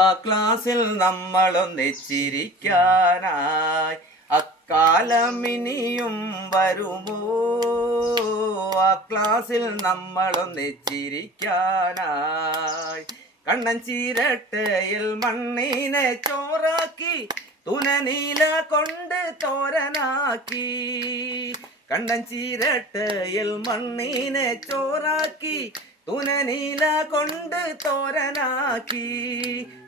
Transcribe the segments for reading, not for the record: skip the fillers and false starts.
ആ ക്ലാസ്സിൽ നമ്മളൊന്നിച്ചിരിക്കാനായി അക്കാലം ഇനിയും വരുമോ? ആ ക്ലാസ്സിൽ നമ്മളൊന്നിച്ചിരിക്കാനായി കണ്ണൻ ചീരട്ടയിൽ മണ്ണിനെ ചോറാക്കി തുനനീല കൊണ്ട് തോരനാക്കി. കണ്ണൻ ചീരട്ടയിൽ മണ്ണിനെ ചോറാക്കി തുനനീല കൊണ്ട് തോരനാക്കി.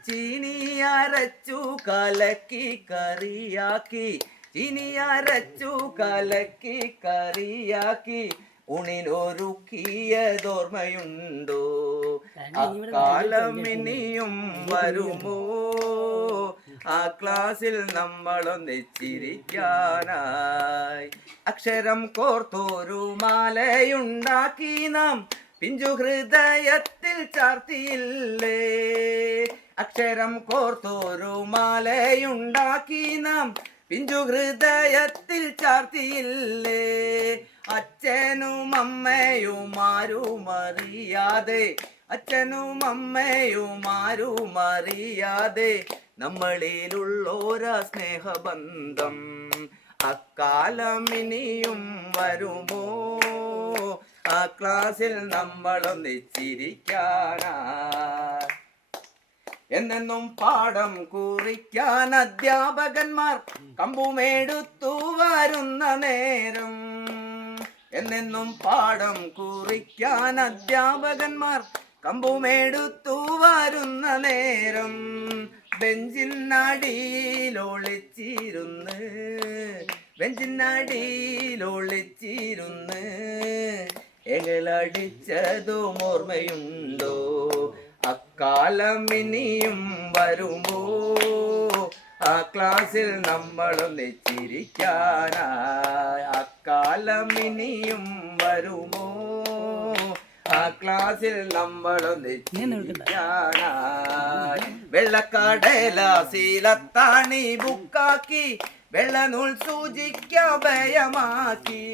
ചീനി അരച്ചു കലക്കി കറിയാക്കി, ചീനി അരച്ചു കലക്കി കറിയാക്കി ഉണിനൊരുക്കിയതോർമ്മയുണ്ടോ? അക്കാലം ഇനിയും വരുമോ? ആ ക്ലാസ്സിൽ നമ്മളൊന്നിച്ചിരിക്കാനായി അക്ഷരം കോർത്തൊരു മാലയുണ്ടാക്കി നാം പിഞ്ചു ഹൃദയത്തിൽ ചാർത്തിയില്ലേ? അക്ഷരം കോർത്തൊരു മാലയുണ്ടാക്കി നാം പിഞ്ചു ഹൃദയത്തിൽ ചാർത്തിയില്ലേ? അച്ഛനും അമ്മയും ആരും അറിയാതെ, അച്ഛനും അമ്മയും ആരും അറിയാതെ നമ്മളിലുള്ളോരാ സ്നേഹബന്ധം അക്കാലം ഇനിയും വരുമോ? ആ ക്ലാസ്സിൽ നമ്മളൊന്നിച്ചിരിക്കാനായി എന്നെന്നും പാഠം കുറിക്കാൻ അധ്യാപകന്മാർ കമ്പുമെടുത്തു വരുന്ന നേരം. എന്നെന്നും പാഠം കുറിക്കാൻ അധ്യാപകന്മാർ കമ്പുമെടുത്തു വരുന്ന നേരം ബെഞ്ചിനടിയിലൊളിച്ചിരുന്ന്, ബെഞ്ചിനടിയിലൊളിച്ചിരുന്ന് എങ്ങളടിച്ചതും ഓർമ്മയുണ്ടോ? അക്കാലം ഇനിയും വരുമോ? ആ ക്ലാസ്സിൽ നമ്മളൊന്നിച്ചിരിക്കാനായി അക്കാലം ഇനിയും വരുമോ? ആ ക്ലാസ്സിൽ നമ്മളൊന്നിച്ചിരിക്കാനായി വെള്ളക്കടലാസിലത്താണി ബുക്കാക്കി വെള്ളനൂൽ സൂചിക്ക ഭയമാക്കി.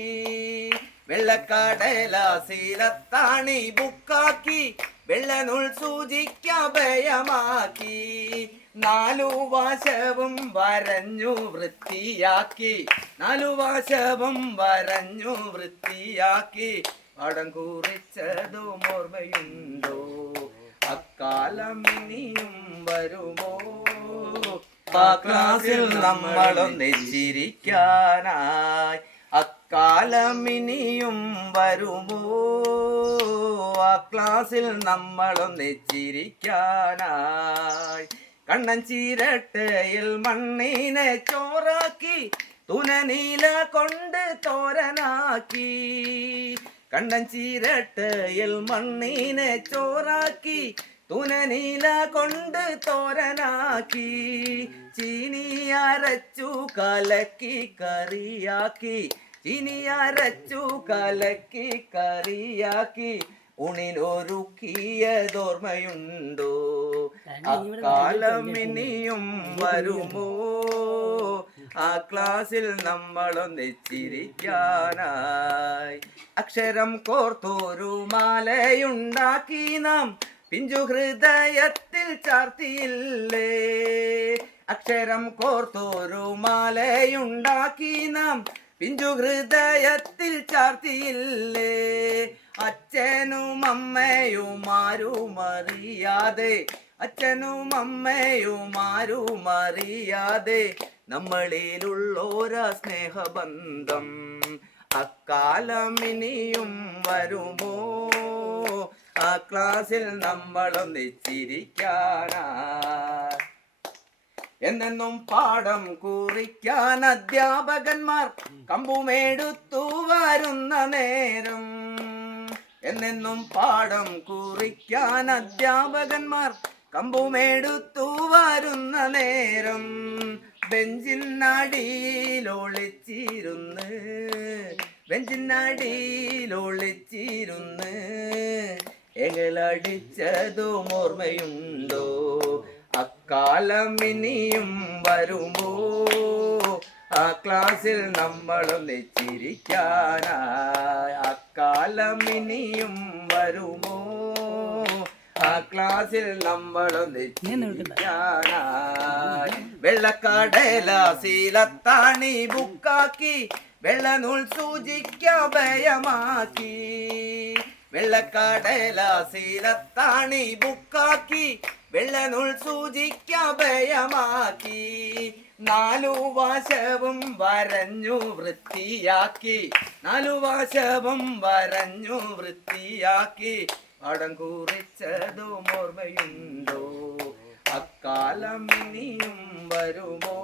വെള്ളക്കടലാസിലത്താണി ബുക്കാക്കി വെള്ളനൂൽ സൂചിക്ക ഭയമാക്കി. നാലു വശവും വരഞ്ഞു വൃത്തിയാക്കി, നാലു വശവും വരഞ്ഞു വൃത്തിയാക്കി പടം കുറിച്ചതും ഓർമ്മയുണ്ടോ? അക്കാലം ഇനിയും വരുമോ? ആ ക്ലാസ്സിൽ നമ്മളൊന്നിച്ചിരിക്കാനായി അക്കാലം ഇനിയും വരുമോ? ആ ക്ലാസ്സിൽ നമ്മളൊന്നിച്ചിരിക്കാനായി കണ്ണൻ ചീരട്ടയിൽ മണ്ണിനെ ചോറാക്കി തുനനീല കൊണ്ട് തോരനാക്കി. കണ്ണൻ ചീരട്ടയിൽ മണ്ണിനെ ചോറാക്കി തുനനീല കൊണ്ട് തോരനാക്കി. ചീനി അരച്ചു കലക്കി കറിയാക്കി, ചീനി അരച്ചു കലക്കി കറിയാക്കി ഉണിനൊരുക്കിയതോർമ്മയുണ്ടോ? അക്കാലം ഇനിയും വരുമോ? ആ ക്ലാസ്സിൽ നമ്മളൊന്നിച്ചിരിക്കാനായി അക്ഷരം കോർത്തൊരു മാലയുണ്ടാക്കി നാം പിഞ്ചു ഹൃദയത്തിൽ ചാർത്തിയില്ലേ? അക്ഷരം കോർത്തൊരു മാലയുണ്ടാക്കി നാം പിഞ്ചു ഹൃദയത്തിൽ ചാർത്തിയില്ലേ? അച്ഛനും അമ്മയും ആരും അറിയാതെ, അച്ഛനും അമ്മയും ആരും അറിയാതെ നമ്മളിലുള്ളോരാ സ്നേഹബന്ധം അക്കാലം ഇനിയും വരുമോ? ആ ക്ലാസ്സിൽ നമ്മളൊന്നിച്ചിരിക്കാനായി എന്നെന്നും പാഠം കുറിക്കാൻ അധ്യാപകന്മാർ കമ്പുമെടുത്തു വരുന്ന നേരം. എന്നെന്നും പാഠം കുറിക്കാൻ അധ്യാപകന്മാർ കമ്പുമെടുത്തു വരുന്ന നേരം ബെഞ്ചിനടിയിലൊളിച്ചിരുന്ന്, ബെഞ്ചിനടിയിലൊളിച്ചിരുന്ന് എങ്ങളടിച്ചതും ഓർമ്മയുണ്ടോ? അക്കാലം ഇനിയും വരുമോ? ആ ക്ലാസ്സിൽ നമ്മളൊന്നിച്ചിരിക്കാനായി അക്കാലം ഇനിയും വരുമോ? ആ ക്ലാസ്സിൽ നമ്മളൊന്നിച്ചിരിക്കാനായി വെള്ളക്കടലാസിലത്താണി ബുക്കാക്കി വെള്ളനൂൽ സൂചിക്കഭയമാക്കി വെള്ളക്കടലാസിലത്താണി ബുക്കാക്കി വെള്ളനൂൽ സൂചിക്കഭയമാക്കി നാലു വശവും വരഞ്ഞു വൃത്തിയാക്കി നാലു വശവും വരഞ്ഞു വൃത്തിയാക്കി പടം കുറിച്ചതും ഓർമ്മയുണ്ടോ അക്കാലം ഇനിയും വരുമോ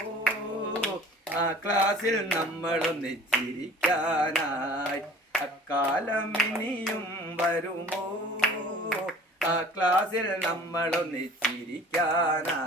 ആ ക്ലാസ്സിൽ നമ്മളൊന്നിച്ചിരിക്കാനായി അക്കാലം ഇനിയും വരുമോ ആ ക്ലാസ്സിൽ നമ്മളൊന്നിച്ചിരിക്കാനായി